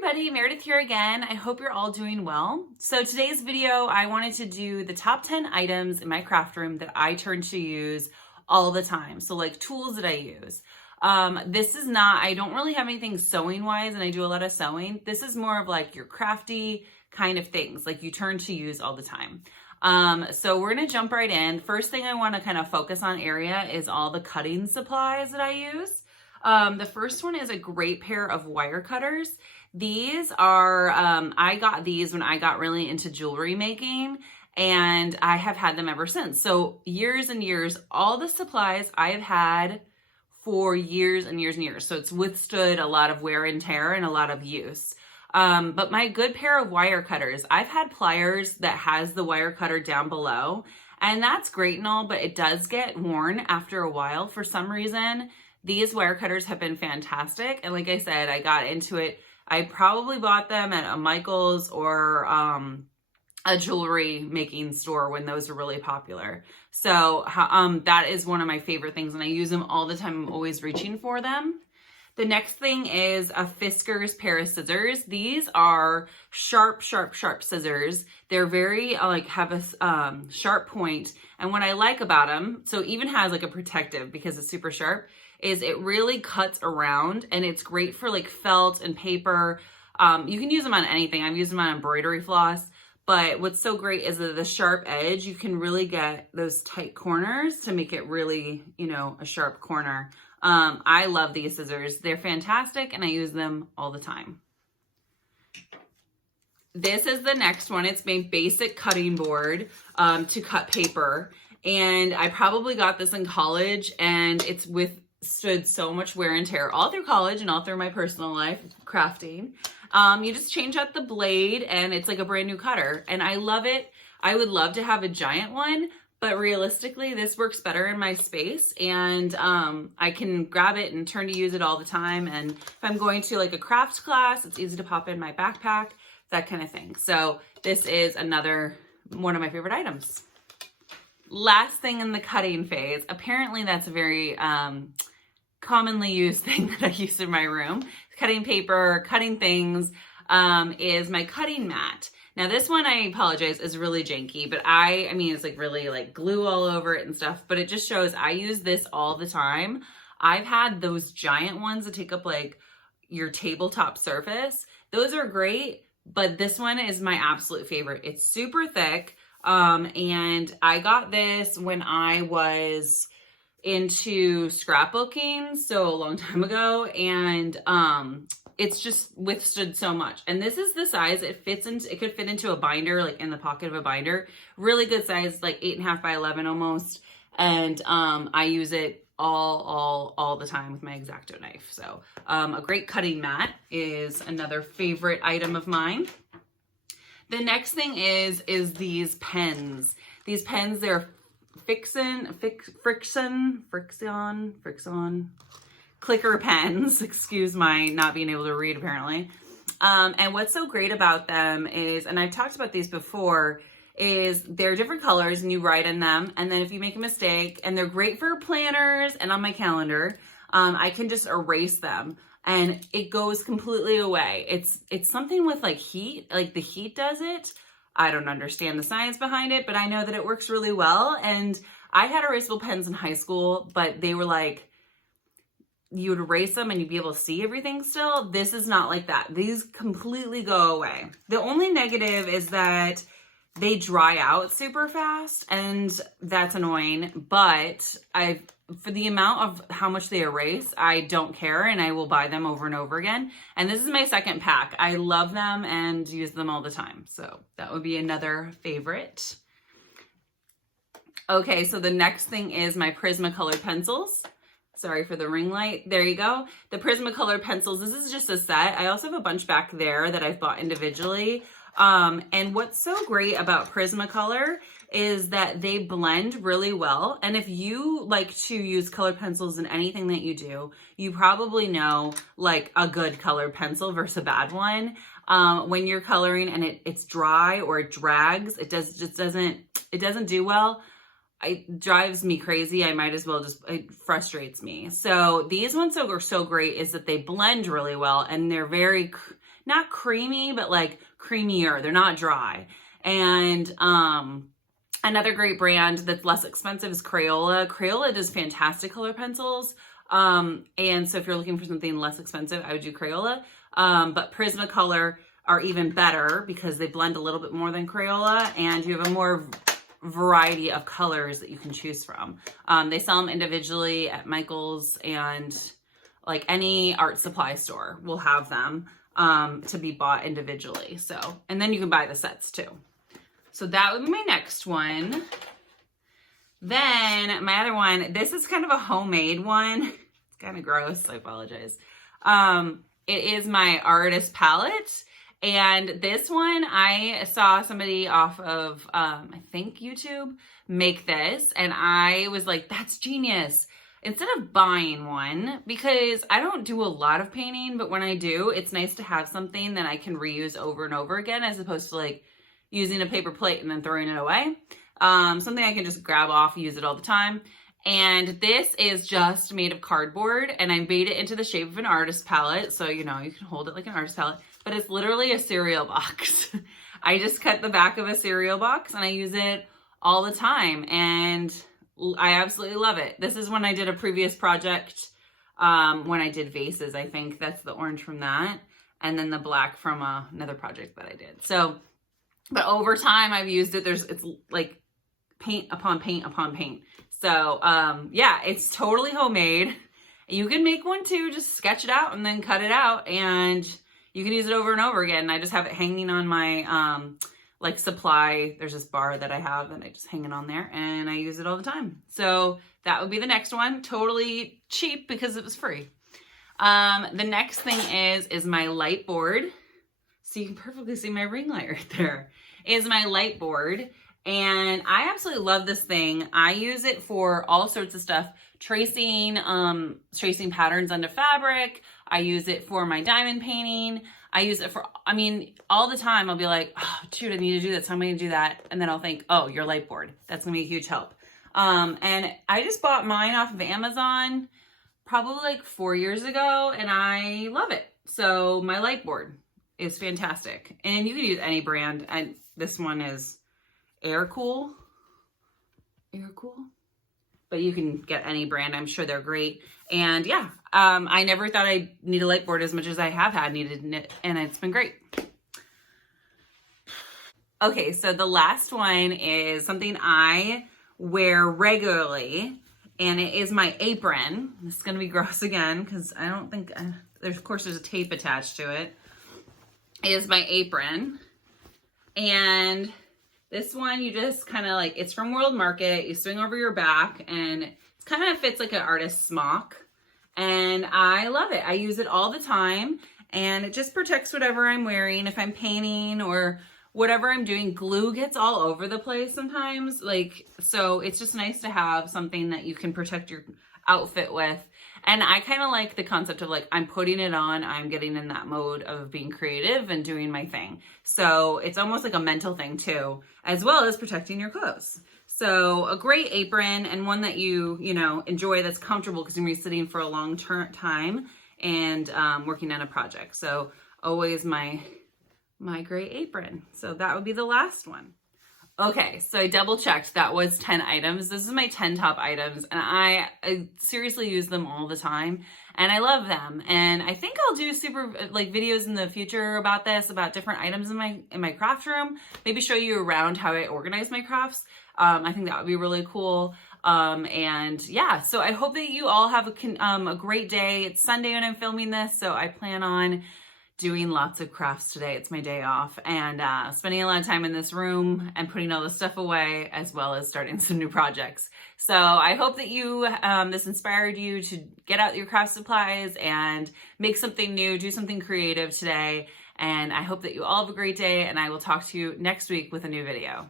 everybody, Meredith here again. I hope you're all doing well. So today's video, I wanted to do the top 10 items in my craft room that I turn to use all the time. So like tools that I use. This is not, I don't really have anything sewing wise and I do a lot of sewing. This is more of like your crafty kind of things like you turn to use all the time. So we're going to jump right in. First thing I want to kind of focus on area is all the cutting supplies that I use. The first one is a great pair of wire cutters. These are, I got these when I got really into jewelry making and I have had them ever since. So years and years, all the supplies I've had for years and years and years. So it's withstood a lot of wear and tear and a lot of use. But my good pair of wire cutters, I've had pliers that has the wire cutter down below and that's great and all, but it does get worn after a while for some reason. These wire cutters have been fantastic. And like I said, I got into it. I probably bought them at a Michael's or a jewelry making store when those were really popular. So that is one of my favorite things and I use them all the time. I'm always reaching for them. The next thing is a Fiskars pair of scissors. These are sharp, sharp, sharp scissors. They're very have a sharp point. And what I like about them, so it even has like a protective because it's super sharp, is it really cuts around and it's great for like felt and paper. You can use them on anything. I've used them on embroidery floss, but what's so great is that the sharp edge, you can really get those tight corners to make it really, a sharp corner. I love these scissors. They're fantastic and I use them all the time. This is the next one. It's my basic cutting board to cut paper. And I probably got this in college and it's withstood so much wear and tear all through college and all through my personal life crafting. You just change out the blade and it's like a brand new cutter and I love it. I would love to have a giant one, but realistically this works better in my space and I can grab it and turn to use it all the time. And if I'm going to like a craft class, it's easy to pop in my backpack, that kind of thing. So this is another one of my favorite items. Last thing in the cutting phase, apparently that's a very commonly used thing that I use in my room. Cutting paper, cutting things, is my cutting mat. Now this one, I apologize, is really janky, but I mean, it's like really like glue all over it and stuff, but it just shows I use this all the time. I've had those giant ones that take up like your tabletop surface. Those are great, but this one is my absolute favorite. It's super thick. And I got this when I was into scrapbooking, so a long time ago, and it's just withstood so much. And this is the size it fits into. It could fit into a binder, like in the pocket of a binder. Really good size, like 8.5 by 11 almost. And I use it all the time with my X-Acto knife. So a great cutting mat is another favorite item of mine. The next thing is these pens. These pens, they're Frixion clicker pens. Excuse my not being able to read apparently. And what's so great about them is, and I've talked about these before, is they're different colors and you write in them. And then if you make a mistake, and they're great for planners and on my calendar, I can just erase them. And it goes completely away. It's something with like heat, like the heat does it. I don't understand the science behind it, but I know that it works really well. And I had erasable pens in high school, but they were like, you would erase them and you'd be able to see everything still. This is not like that. These completely go away. The only negative is that they dry out super fast and that's annoying, but for the amount of how much they erase, I don't care and I will buy them over and over again. And this is my second pack. I love them and use them all the time. So that would be another favorite. Okay, so the next thing is my Prismacolor pencils. Sorry for the ring light. There you go. The Prismacolor pencils. This is just a set. I also have a bunch back there that I've bought individually. And what's so great about Prismacolor is that they blend really well. And if you like to use colored pencils in anything that you do, you probably know like a good colored pencil versus a bad one. When you're coloring and it's dry or it drags, it doesn't do well. It drives me crazy. I might as well it frustrates me. So these ones are so great is that they blend really well and they're very not creamy, but like creamier. They're not dry. And another great brand that's less expensive is Crayola. Crayola does fantastic color pencils. And so if you're looking for something less expensive, I would do Crayola. But Prismacolor are even better because they blend a little bit more than Crayola, and you have a more variety of colors that you can choose from. They sell them individually at Michael's, and like any art supply store will have them to be bought individually. So, and then you can buy the sets too. So that would be my next one. Then my other one, this is kind of a homemade one. It's kind of gross, I apologize. It is my artist palette. And this one, I saw somebody off of, I think YouTube, make this. And I was like, that's genius. Instead of buying one, because I don't do a lot of painting, but when I do, it's nice to have something that I can reuse over and over again, as opposed to like using a paper plate and then throwing it away. Something I can just grab off, use it all the time. And this is just made of cardboard, and I made it into the shape of an artist palette. So, you know, you can hold it like an artist palette, but it's literally a cereal box. I just cut the back of a cereal box and I use it all the time. And I absolutely love it. This is when I did a previous project, when I did vases. I think that's the orange from that. And then the black from another project that I did. So, but over time I've used it. It's like paint upon paint upon paint. So, yeah, it's totally homemade. You can make one too, just sketch it out and then cut it out, and you can use it over and over again. I just have it hanging on my, like supply. There's this bar that I have and I just hang it on there, and I use it all the time. So that would be the next one. Totally cheap because it was free. The next thing is my light board. So you can perfectly see my ring light right there. Is my light board. And I absolutely love this thing. I use it for all sorts of stuff. Tracing patterns onto fabric. I use it for my diamond painting. I use it for, I mean, all the time I'll be like, oh, shoot, I need to do this. How am I gonna do that? And then I'll think, oh, your light board. That's gonna be a huge help. And I just bought mine off of Amazon probably like 4 years ago, and I love it. So my light board is fantastic. And you can use any brand. And this one is Air Cool, but you can get any brand. I'm sure they're great. And yeah, I never thought I'd need a light board as much as I have had needed it, and it's been great. Okay, so the last one is something I wear regularly, and it is my apron. This is gonna be gross again because I don't think of course there's a tape attached to it. It is my apron, and this one, you just kind of like, it's from World Market. You swing over your back, and it kind of fits like an artist's smock. And I love it. I use it all the time, and it just protects whatever I'm wearing. If I'm painting or whatever I'm doing, glue gets all over the place sometimes. Like, so it's just nice to have something that you can protect your outfit with. And I kind of like the concept of like, I'm putting it on, I'm getting in that mode of being creative and doing my thing. So it's almost like a mental thing too, as well as protecting your clothes. So a great apron, and one that you know, enjoy, that's comfortable because you're gonna be sitting for a long time and working on a project. So always my great apron. So that would be the last one. Okay, so I double checked. That was 10 items. This is my 10 top items, and I seriously use them all the time, and I love them. And I think I'll do super like videos in the future about this, about different items in my craft room. Maybe show you around how I organize my crafts. I think that would be really cool. And yeah, so I hope that you all have a great day. It's Sunday when I'm filming this, so I plan on doing lots of crafts today. It's my day off, and spending a lot of time in this room and putting all the stuff away, as well as starting some new projects. So I hope that this inspired you to get out your craft supplies and make something new, do something creative today. And I hope that you all have a great day, and I will talk to you next week with a new video.